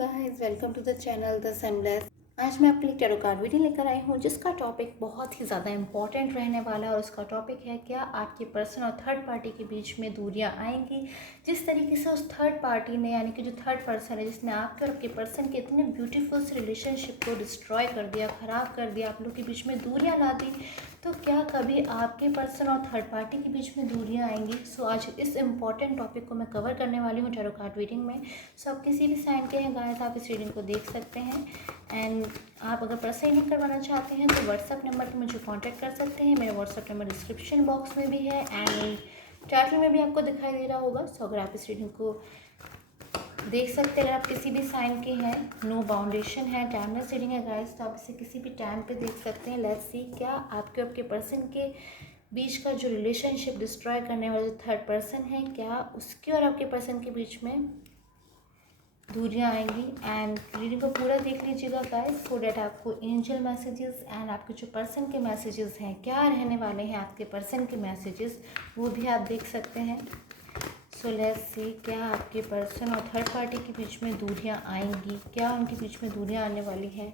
Guys, welcome to the channel the sunless. आज मैं आपके लिए टैरो कार्ड रीडिंग लेकर आई हूँ जिसका टॉपिक बहुत ही ज़्यादा इंपॉर्टेंट रहने वाला है और उसका टॉपिक है क्या आपके पर्सन और थर्ड पार्टी के बीच में दूरियां आएंगी। जिस तरीके से उस थर्ड पार्टी ने यानी कि जो थर्ड पर्सन है जिसने आपके और आपके पर्सन के इतने ब्यूटीफुल से रिलेशनशिप को डिस्ट्रॉय कर दिया, ख़राब कर दिया, आप लोग के बीच में दूरियाँ ला दी, तो क्या कभी आपके पर्सन और थर्ड पार्टी के बीच में दूरियां आएंगी। सो आज इस इम्पॉर्टेंट टॉपिक को मैं कवर करने वाली हूँ टैरो कार्ड रीडिंग में। सो आप किसी भी साइन के हैं गाइस, आप इस रीडिंग को देख सकते हैं। एंड आप अगर पर्सनल रीडिंग करवाना चाहते हैं तो व्हाट्सअप नंबर पर मुझे कांटेक्ट कर सकते हैं। मेरा व्हाट्सअप नंबर डिस्क्रिप्शन बॉक्स में भी है एंड टाइटल में भी आपको दिखाई दे रहा होगा। सो अगर आप इस रीडिंग को देख सकते हैं, अगर आप किसी भी साइन के हैं, नो बाउंडेशन है, टाइमलेस रीडिंग है गाइस, तो आप इसे किसी भी टाइम पे देख सकते हैं। लेट्स सी क्या आपके और आपके पर्सन के बीच का जो रिलेशनशिप डिस्ट्रॉय करने वाला जो थर्ड पर्सन है, क्या उसके और आपके पर्सन के बीच में दूरियां आएंगी। एंड रीडिंग को पूरा देख लीजिएगा गाइस, सो डैट आपको एंजल मैसेजेस एंड आपके जो पर्सन के मैसेजेस हैं, क्या रहने वाले हैं आपके पर्सन के मैसेजेस, वो भी आप देख सकते हैं। सो लेट्स सी क्या आपके पर्सन और थर्ड पार्टी के बीच में दूरियां आएंगी, क्या उनके बीच में दूरियां आने वाली हैं।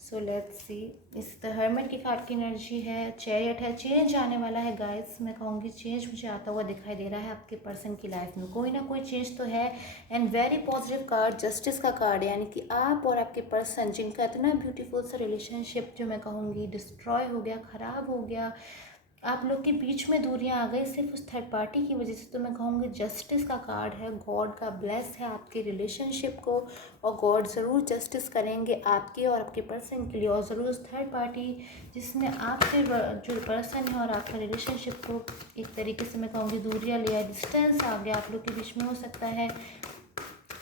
सो लेट्स सी, इस द हर्मिट की कार्ड की एनर्जी है, चैरियट है, चेंज आने वाला है गाइस। मैं कहूँगी चेंज मुझे आता हुआ दिखाई दे रहा है आपके पर्सन की लाइफ में, कोई ना कोई चेंज तो है। And very positive card justice का कार्ड है, यानी कि आप और आपके पर्सन जिनका इतना ब्यूटीफुल सा रिलेशनशिप जो मैं कहूँगी डिस्ट्रॉय हो गया, ख़राब हो गया, आप लोग के बीच में दूरियां आ गई सिर्फ उस थर्ड पार्टी की वजह से, तो मैं कहूँगी जस्टिस का कार्ड है। गॉड का ब्लेस है आपके रिलेशनशिप को और गॉड ज़रूर जस्टिस करेंगे आपके और आपके पर्सन के लिए। और ज़रूर उस थर्ड पार्टी जिसने आपके जो पर्सन है और आपका रिलेशनशिप को एक तरीके से मैं कहूँगी दूरियां लिया, डिस्टेंस आ गया आप लोग के बीच में, हो सकता है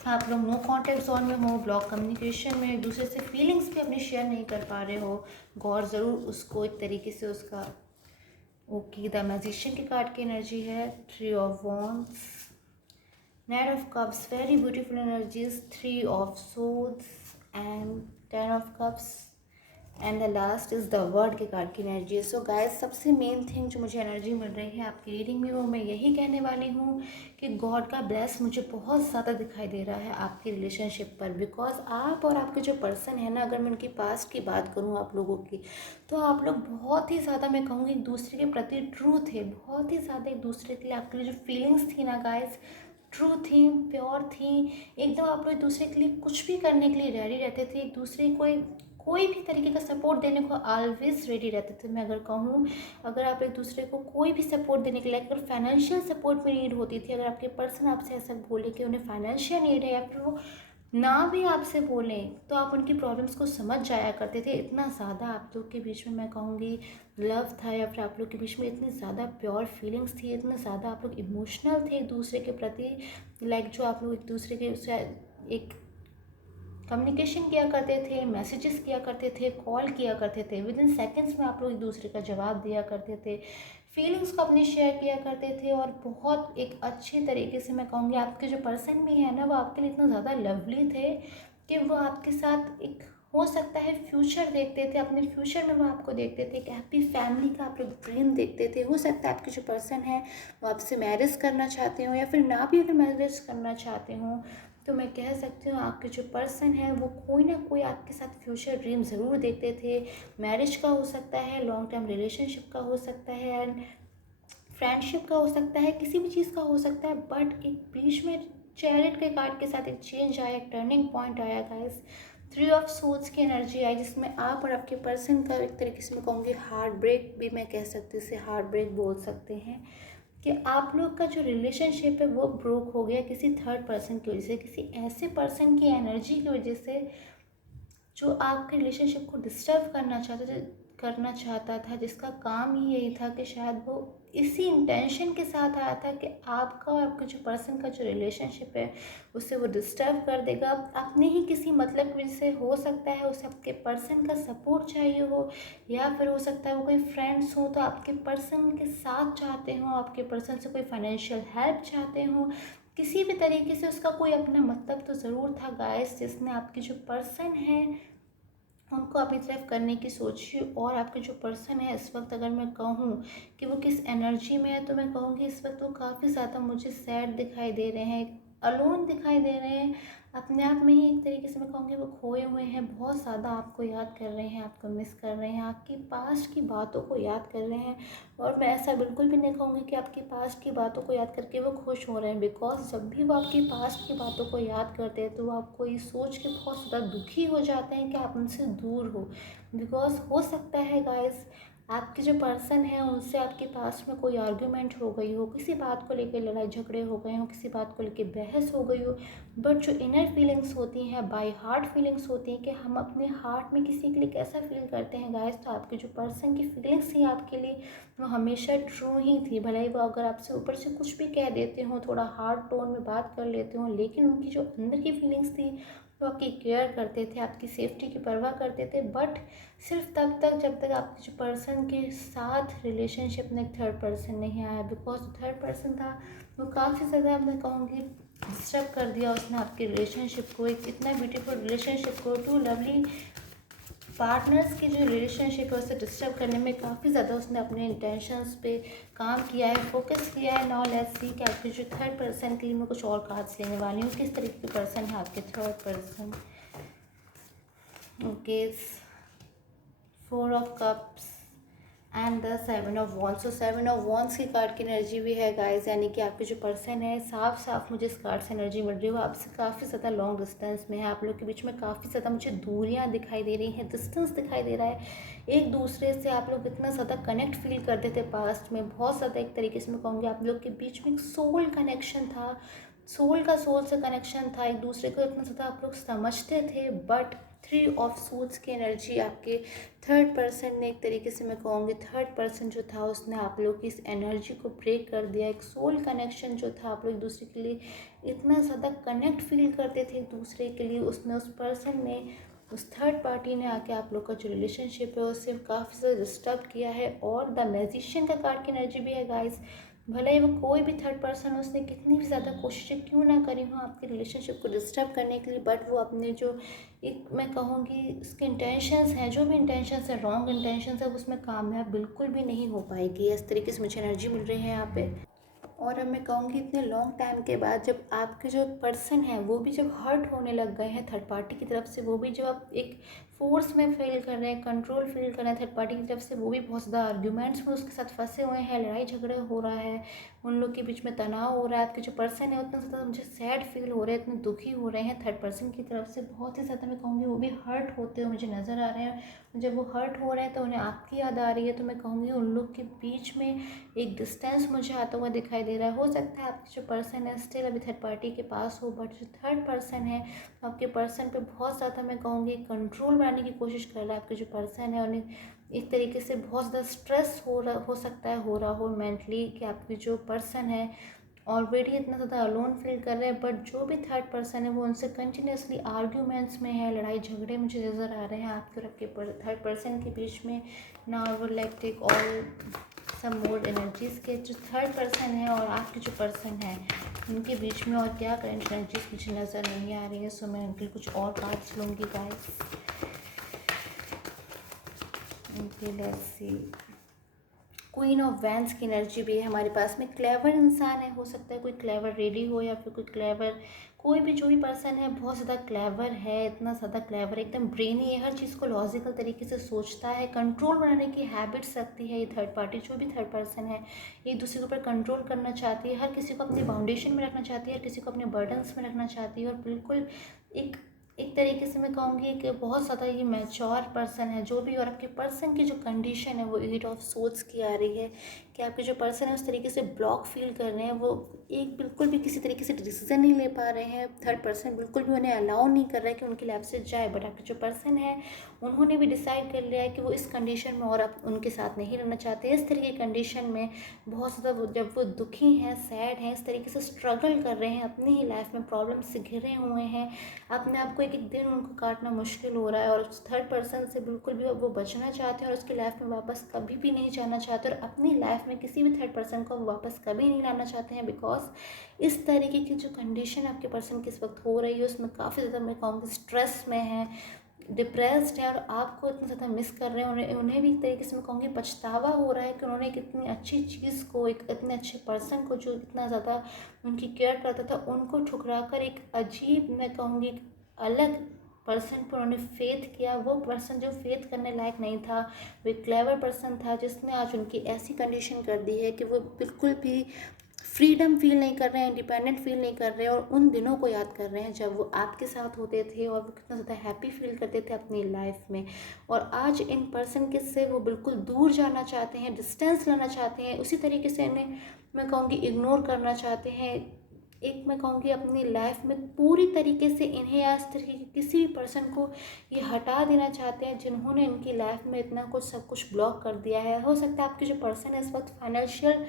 आप लोग नो कॉन्टैक्ट जोन में हो, ब्लॉक कम्युनिकेशन में, एक दूसरे से फीलिंग्स भी अपनी शेयर नहीं कर पा रहे हो। गॉड ज़रूर उसको एक तरीके से उसका ओके। द मैजिशियन की कार्ड की एनर्जी है, three of wands, night of cups, very beautiful energies, three of swords and ten of cups and the last is the word के कार्ड की एनर्जी है। सो गाइस, सबसे main thing जो मुझे energy मिल रही है आपकी रीडिंग में, वो मैं यही कहने वाली हूँ कि गॉड का ब्लेस मुझे बहुत ज़्यादा दिखाई दे रहा है आपके रिलेशनशिप पर। बिकॉज आप और आपके जो पर्सन है ना, अगर मैं उनकी पास्ट की बात करूँ आप लोगों की, तो आप लोग बहुत ही ज़्यादा मैं कहूँगी एक दूसरे के प्रति ट्रू थे, बहुत ही ज़्यादा एक दूसरे के लिए आपके लिए जो फीलिंग्स थी ना गाइस, ट्रू थी, प्योर थी, एकदम आप लोग एक दूसरे के लिए कुछ भी करने के लिए रेडी रहते थे, एक दूसरे को कोई भी तरीके का सपोर्ट देने को ऑलवेज रेडी रहते थे। मैं अगर कहूँ, अगर आप एक दूसरे को कोई भी सपोर्ट देने के लिए, अगर फाइनेंशियल सपोर्ट में नीड होती थी, अगर आपके पर्सन आपसे ऐसा बोले कि उन्हें फाइनेंशियल नीड है या फिर वो ना भी आपसे बोलें, तो आप उनकी प्रॉब्लम्स को समझ जाया करते थे। इतना ज़्यादा आप लोग के बीच में मैं कहूँगी लव था, या फिर आप लोग के बीच में इतनी ज़्यादा प्योर फीलिंग्स थी, इतने ज़्यादा आप लोग इमोशनल थे एक दूसरे के प्रति। लाइक जो आप लोग एक दूसरे के एक कम्युनिकेशन किया करते थे, मैसेजेस किया करते थे, कॉल किया करते थे, विद इन सेकेंड्स में आप लोग एक दूसरे का जवाब दिया करते थे, फीलिंग्स को अपनी शेयर किया करते थे। और बहुत एक अच्छे तरीके से मैं कहूँगी आपके जो पर्सन भी है ना, वो आपके लिए इतना ज़्यादा लवली थे कि वो आपके साथ एक हो सकता है फ्यूचर देखते थे, अपने फ्यूचर में वो आपको देखते थे, एक हैप्पी फैमिली का आप लोग ड्रीम देखते थे। हो सकता है आपके जो पर्सन है वो आपसे मैरिज करना चाहते हो, या फिर ना भी अगर मैरिज करना चाहते हो तो मैं कह सकती हूँ आपके जो पर्सन है वो कोई ना कोई आपके साथ फ्यूचर ड्रीम ज़रूर देखते थे। मैरिज का हो सकता है, लॉन्ग टर्म रिलेशनशिप का हो सकता है, एंड फ्रेंडशिप का हो सकता है, किसी भी चीज़ का हो सकता है। बट एक बीच में चैरियट के कार्ड के साथ एक चेंज आया, एक टर्निंग पॉइंट आया गाइस। थ्री ऑफ सोल्स की एनर्जी आई, जिसमें आप और आपके पर्सन का एक तरीके से मैं कहूँगी हार्ट ब्रेक भी मैं कह सकती हूँ, इसे हार्ट ब्रेक बोल सकते हैं, कि आप लोग का जो रिलेशनशिप है वो ब्रोक हो गया किसी थर्ड पर्सन की वजह से, किसी ऐसे पर्सन की एनर्जी की वजह से जो आपके रिलेशनशिप को डिस्टर्ब करना चाहता था, जिसका काम ही यही था कि शायद वो इसी इंटेंशन के साथ आया था कि आपका और आपके जो पर्सन का जो रिलेशनशिप है उसे वो डिस्टर्ब कर देगा अपने ही किसी मतलब की वजह से। हो सकता है उसे आपके पर्सन का सपोर्ट चाहिए हो, या फिर हो सकता है वो कोई फ्रेंड्स हो तो आपके पर्सन के साथ चाहते हो, आपके पर्सन से कोई फाइनेंशियल हेल्प चाहते हो, किसी भी तरीके से उसका कोई अपना मतलब तो ज़रूर था गाइस, जिसने आपके जो पर्सन है उनको अपनी तरफ करने की सोची। और आपके जो पर्सन है इस वक्त अगर मैं कहूँ कि वो किस एनर्जी में है, तो मैं कहूँगी इस वक्त वो काफ़ी ज़्यादा मुझे सैड दिखाई दे रहे हैं, अलोन दिखाई दे रहे हैं। अपने आप में ही एक तरीके से मैं कहूँगी वो खोए हुए हैं, बहुत ज़्यादा आपको याद कर रहे हैं, आपको मिस कर रहे हैं, आपकी पास्ट की बातों को याद कर रहे हैं। और मैं ऐसा बिल्कुल भी नहीं कहूँगी कि आपकी पास्ट की बातों को याद करके वो खुश हो रहे हैं, बिकॉज़ जब भी वो आपकी पास्ट की बातों को याद करते हैं तो वो आपको ये सोच के बहुत ज़्यादा दुखी हो जाते हैं कि आप उनसे दूर हो। बिकॉज़ हो सकता है गाइज़, आपके जो पर्सन है उनसे आपके पास में कोई आर्ग्यूमेंट हो गई हो, किसी बात को लेकर लड़ाई झगड़े हो गए हो, किसी बात को लेकर बहस हो गई हो। बट जो इनर फीलिंग्स होती हैं, बाय हार्ट फीलिंग्स होती हैं कि हम अपने हार्ट में किसी के लिए कैसा फील करते हैं गाइस, तो आपके जो पर्सन की फीलिंग्स थी आपके लिए वो हमेशा ट्रू ही थी। भले ही वो अगर आपसे ऊपर से कुछ भी कह देते हो, थोड़ा हार्ड टोन में बात कर लेते हो, लेकिन उनकी जो अंदर की फीलिंग्स थी वो आपकी केयर करते थे, आपकी सेफ्टी की परवाह करते थे। बट सिर्फ तब तक जब तक आपके जो पर्सन के साथ रिलेशनशिप में एक थर्ड पर्सन नहीं आया। बिकॉज थर्ड पर्सन था वो काफ़ी ज़्यादा मैं कहूँगी डिस्टर्ब कर दिया उसने आपके रिलेशनशिप को, एक इतना ब्यूटीफुल रिलेशनशिप को, टू लवली पार्टनर्स की जो रिलेशनशिप है उसे डिस्टर्ब करने में काफ़ी ज़्यादा उसने अपने इंटेंशंस पे काम किया है, फोकस किया है। नाउ लेट्स सी कि आपके जो थर्ड पर्सन के लिए मैं कुछ और कार्ड्स लेने वाली हूँ, किस तरीके के पर्सन है आपके third person. Okay, 4 of cups and the 7 of wands. तो 7 ऑफ वॉन्ड्स की कार्ड की एनर्जी भी है गाइस, यानी कि आपके जो पर्सन है, साफ साफ मुझे इस कार्ड से एनर्जी मिल रही है वो आपसे काफ़ी ज़्यादा लॉन्ग डिस्टेंस में है। आप लोग के बीच में काफ़ी ज़्यादा मुझे दूरियां दिखाई दे रही हैं, डिस्टेंस दिखाई दे रहा है। एक दूसरे से आप लोग इतना ज़्यादा कनेक्ट फील करते थे पास्ट में, बहुत ज़्यादा एक तरीके से मैं कहूँगी आप लोग के बीच में एक सोल कनेक्शन था, सोल का सोल से कनेक्शन था, एक दूसरे को इतना ज़्यादा आप लोग समझते थे। बट 3 ऑफ सूट्स की एनर्जी आपके थर्ड पर्सन ने, एक तरीके से मैं कहूँगी थर्ड पर्सन जो था उसने आप लोग की इस एनर्जी को ब्रेक कर दिया। एक सोल कनेक्शन जो था, आप लोग एक दूसरे के लिए इतना ज़्यादा कनेक्ट फील करते थे एक दूसरे के लिए, उसने, उस पर्सन ने, उस थर्ड पार्टी ने आके आप लोग का जो रिलेशनशिप है उससे काफ़ी ज़्यादा डिस्टर्ब किया है। और द मैजिशियन का कार्ड की एनर्जी भी है गाइस, भले ही वो कोई भी थर्ड पर्सन हो, उसने कितनी भी ज़्यादा कोशिशें क्यों ना करी हो आपके रिलेशनशिप को डिस्टर्ब करने के लिए, बट वो अपने जो एक मैं कहूँगी उसके इंटेंशंस हैं, जो भी इंटेंशंस है, रॉन्ग इंटेंशंस है, उसमें कामयाब बिल्कुल भी नहीं हो पाएगी। इस तरीके से मुझे एनर्जी मिल रही है यहाँ पे। और अब मैं कहूँगी इतने लॉन्ग टाइम के बाद जब आपके जो पर्सन है वो भी जब हर्ट होने लग गए हैं थर्ड पार्टी की तरफ से, वो भी जब आप एक फोर्स में फील कर रहे हैं, कंट्रोल फील कर रहे हैं थर्ड पार्टी की तरफ से, वो भी बहुत ज़्यादा आर्ग्यूमेंट्स में उसके साथ फंसे हुए हैं, लड़ाई झगड़े हो रहा है, उन लोग के बीच में तनाव हो रहा है। आपके जो पर्सन है उतना ज़्यादा मुझे सैड फील हो रहे हैं, इतने दुखी हो रहे हैं थर्ड पर्सन की तरफ से, बहुत ही ज़्यादा मैं कहूँगी वो भी हर्ट होते हुए मुझे नज़र आ रहे हैं। जब वो हर्ट हो रहे हैं तो उन्हें आपकी याद आ रही है, तो मैं कहूँगी उन लोग के बीच में एक डिस्टेंस मुझे आता हुआ दिखाई दे रहा है। हो सकता है आपके जो पर्सन है स्टिल अभी थर्ड पार्टी के पास हो, बट जो थर्ड पर्सन है आपके पर्सन पे बहुत ज़्यादा मैं कहूँगी कंट्रोल बनाने की कोशिश कर रहा है। आपके जो पर्सन है उन्हें एक तरीके से बहुत ज़्यादा स्ट्रेस हो सकता है, हो रहा हो मेंटली, कि आपके जो पर्सन है ऑलरेडी इतना ज़्यादा अलोन फील कर रहे हैं। बट जो भी थर्ड पर्सन है वो उनसे कंटिन्यूसली आर्ग्यूमेंट्स में है, लड़ाई झगड़े मुझे नज़र आ रहे हैं आपके और आपके थर्ड पर्सन के बीच में। Now I would like take all some more energies के जो थर्ड पर्सन है और आपके जो पर्सन है उनके बीच में और क्या करंट एनर्जीज मुझे नज़र नहीं आ रही है। सो मैं उनके कुछ और कार्ड्स लूँगी guys. Okay, let's see. Queen of vents की एनर्जी भी है हमारे पास में। क्लेवर इंसान है, हो सकता है कोई क्लेवर रेडी हो या फिर कोई क्लेवर, कोई भी जो भी पर्सन है बहुत ज़्यादा क्लेवर है, इतना ज़्यादा क्लेवर, एकदम ब्रेनी है, हर चीज़ को लॉजिकल तरीके से सोचता है, कंट्रोल बनाने की हैबिट्स रखती है ये थर्ड पार्टी। जो भी थर्ड पर्सन है एक दूसरे के ऊपर कंट्रोल करना चाहती है, हर किसी को अपने बाउंडेशन में रखना चाहती है, हर किसी को अपने बर्डन्स में रखना चाहती है, और बिल्कुल एक एक तरीके से मैं कहूँगी कि बहुत ज़्यादा ये मैच्योर पर्सन है जो भी। और आपके पर्सन की जो कंडीशन है वो 8 ऑफ सोर्ड्स की आ रही है कि आपके जो पर्सन है उस तरीके से ब्लॉक फील कर रहे हैं, वो एक बिल्कुल भी किसी तरीके से डिसीजन नहीं ले पा रहे हैं। थर्ड पर्सन बिल्कुल भी उन्हें अलाउ नहीं कर रहा है कि उनकी लाइफ से जाए। बट आपके जो पर्सन है उन्होंने भी डिसाइड कर लिया है कि वो इस कंडीशन में और आप उनके साथ नहीं रहना चाहते। इस तरह की कंडीशन में बहुत ज़्यादा जब वो दुखी हैं, सैड हैं, इस तरीके से स्ट्रगल कर रहे हैं, अपनी ही लाइफ में प्रॉब्लम से घिरे हुए हैं, अपने आप को एक एक दिन उनको काटना मुश्किल हो रहा है, और उस थर्ड पर्सन से बिल्कुल भी वो बचना चाहते हैं और उसकी लाइफ में वापस कभी भी नहीं जाना चाहते, और अपनी लाइफ में किसी भी थर्ड पर्सन को वापस कभी नहीं लाना चाहते हैं। बिकॉज इस तरीके की जो कंडीशन आपके पर्सन की इस वक्त हो रही है उसमें काफ़ी ज़्यादा मैं कहूँगी स्ट्रेस में है, डिप्रेस्ड है और आपको इतना ज़्यादा मिस कर रहे हैं। उन्हें भी एक तरीके से मैं कहूँगी पछतावा हो रहा है कि उन्होंने एक इतनी अच्छी चीज़ को, एक इतने अच्छे पर्सन को जो इतना ज़्यादा उनकी केयर करता था, उनको ठुकरा कर एक अजीब, मैं कहूँगी अलग पर्सन पर उन्होंने फेथ किया। वो पर्सन जो फेथ करने लायक नहीं था, वो एक क्लेवर पर्सन था जिसने आज उनकी ऐसी कंडीशन कर दी है कि वो बिल्कुल भी फ्रीडम फील नहीं कर रहे हैं, इंडिपेंडेंट फील नहीं कर रहे हैं, और उन दिनों को याद कर रहे हैं जब वो आपके साथ होते थे और वो कितना ज़्यादा हैप्पी फील करते थे अपनी लाइफ में। और आज इन पर्सन के से वो बिल्कुल दूर जाना चाहते हैं, डिस्टेंस लाना चाहते हैं, उसी तरीके से इन्हें मैं कहूँगी इग्नोर करना चाहते हैं। एक मैं कहूँगी अपनी लाइफ में पूरी तरीके से इन्हें आज तरीके के किसी भी पर्सन को ये हटा देना चाहते हैं जिन्होंने इनकी लाइफ में इतना कुछ सब कुछ ब्लॉक कर दिया है। हो सकता है आपके जो पर्सन है इस वक्त फाइनेंशियल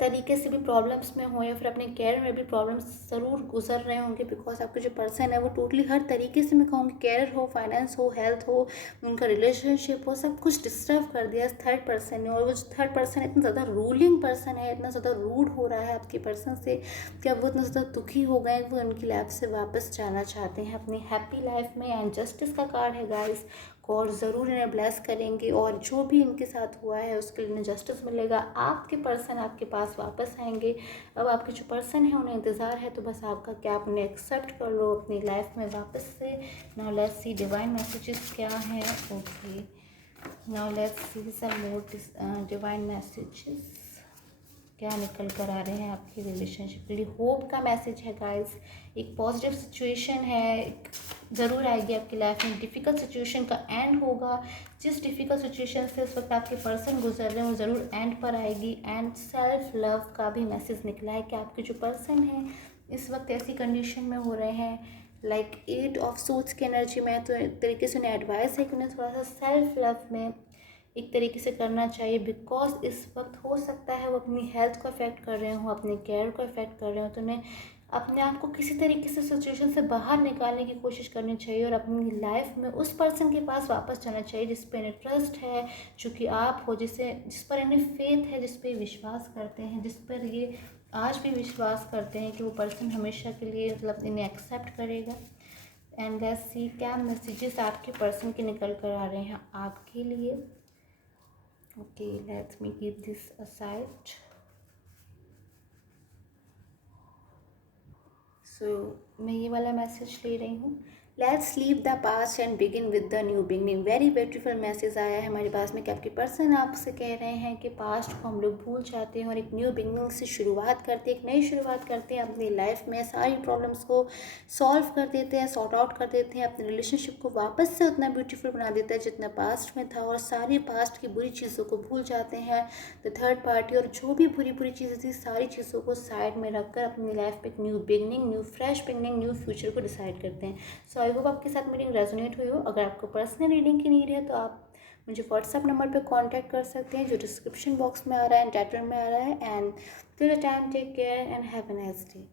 तरीके से भी प्रॉब्लम्स में हो या फिर अपने कैरियर में भी प्रॉब्लम्स ज़रूर गुजर रहे होंगे, बिकॉज आपके जो पर्सन है वो टोटली हर तरीके से मैं कहूँगी कैरियर हो, फाइनेंस हो, हेल्थ हो, उनका रिलेशनशिप हो, सब कुछ डिस्टर्ब कर दिया इस थर्ड पर्सन ने। और वो जो थर्ड पर्सन इतना ज़्यादा रूलिंग पर्सन है, इतना ज़्यादा रूड हो रहा है आपके पर्सन से कि अब वो इतना ज़्यादा दुखी हो गए, वो उनकी लाइफ से वापस जाना चाहते हैं अपनी हैप्पी लाइफ में। एंड जस्टिस का कार्ड है गाइस, गॉड ज़रूर इन्हें ब्लेस करेंगे और जो भी इनके साथ हुआ है उसके लिए इन्हें जस्टिस मिलेगा। आपके पर्सन आपके पास वापस आएंगे। अब आपके जो पर्सन है उन्हें इंतज़ार है, तो बस आपका क्या आप उन्हें एक्सेप्ट कर लो अपनी लाइफ में वापस से। Now let's see divine messages क्या हैं। Okay, now let's see some more divine messages क्या निकल कर आ रहे हैं आपकी रिलेशनशिप के लिए। होप का मैसेज है गाइस, एक पॉजिटिव सिचुएशन है, ज़रूर आएगी आपकी लाइफ में। डिफ़िकल्ट सिचुएशन का एंड होगा। जिस डिफ़िकल्ट सिचुएशन से इस वक्त आपके पर्सन गुजर रहे हैं वो ज़रूर एंड पर आएगी। एंड सेल्फ लव का भी मैसेज निकला है कि आपके जो पर्सन हैं इस वक्त ऐसी कंडीशन में हो रहे हैं, लाइक 8 ऑफ सोर्ड्स की एनर्जी में। तो एक तरीके से उन्हें एडवाइस है कि उन्हें थोड़ा सा सेल्फ लव में एक तरीके से करना चाहिए, बिकॉज इस वक्त हो सकता है वो अपनी हेल्थ को अफेक्ट कर रहे हो, अपने केयर को अफेक्ट कर रहे हो। तो उन्हें अपने आप को किसी तरीके से सिचुएशन से बाहर निकालने की कोशिश करनी चाहिए और अपनी लाइफ में उस पर्सन के पास वापस जाना चाहिए जिस पर इन्हें ट्रस्ट है, जो कि आप हो, जिस पर इन्हें फेथ है, जिस पर विश्वास करते हैं, जिस पर ये आज भी विश्वास करते हैं कि वो पर्सन हमेशा के लिए मतलब इन्हें एक्सेप्ट करेगा। एंड लेट्स सी क्या मैसेजेस आपके पर्सन के निकल कर आ रहे हैं आपके लिए। Okay, let me keep this aside. So मैं ये वाला मैसेज ले रही हूँ, let's leave the past and begin with the new beginning. Very beautiful message आया है हमारे पास में कि आपके पर्सन आपसे कह रहे हैं कि पास्ट को हम लोग भूल जाते हैं और एक न्यू बिगनिंग से शुरुआत करते हैं, एक नई शुरुआत करते हैं अपनी लाइफ में। सारी प्रॉब्लम्स को सॉल्व कर देते हैं, सॉर्ट आउट कर देते हैं, अपने रिलेशनशिप को वापस से उतना ब्यूटीफुल बना देता है जितना पास्ट में था, और सारी पास्ट की बुरी चीज़ों को भूल जाते हैं द थर्ड पार्टी। और जो भी बुरी बुरी चीज़ें थी सारी चीज़ों को साइड में रखकर अपनी लाइफ में एक new beginning, new fresh beginning, new future को डिसाइड करते हैं। सो आई होप आपके साथ मीटिंग रेजोनेट हुई हो। अगर आपको पर्सनल रीडिंग की नीड है तो आप मुझे व्हाट्सअप नंबर पर कांटेक्ट कर सकते हैं जो डिस्क्रिप्शन बॉक्स में आ रहा है एंड टाइटल में आ रहा है। And till the time take care and have a nice day.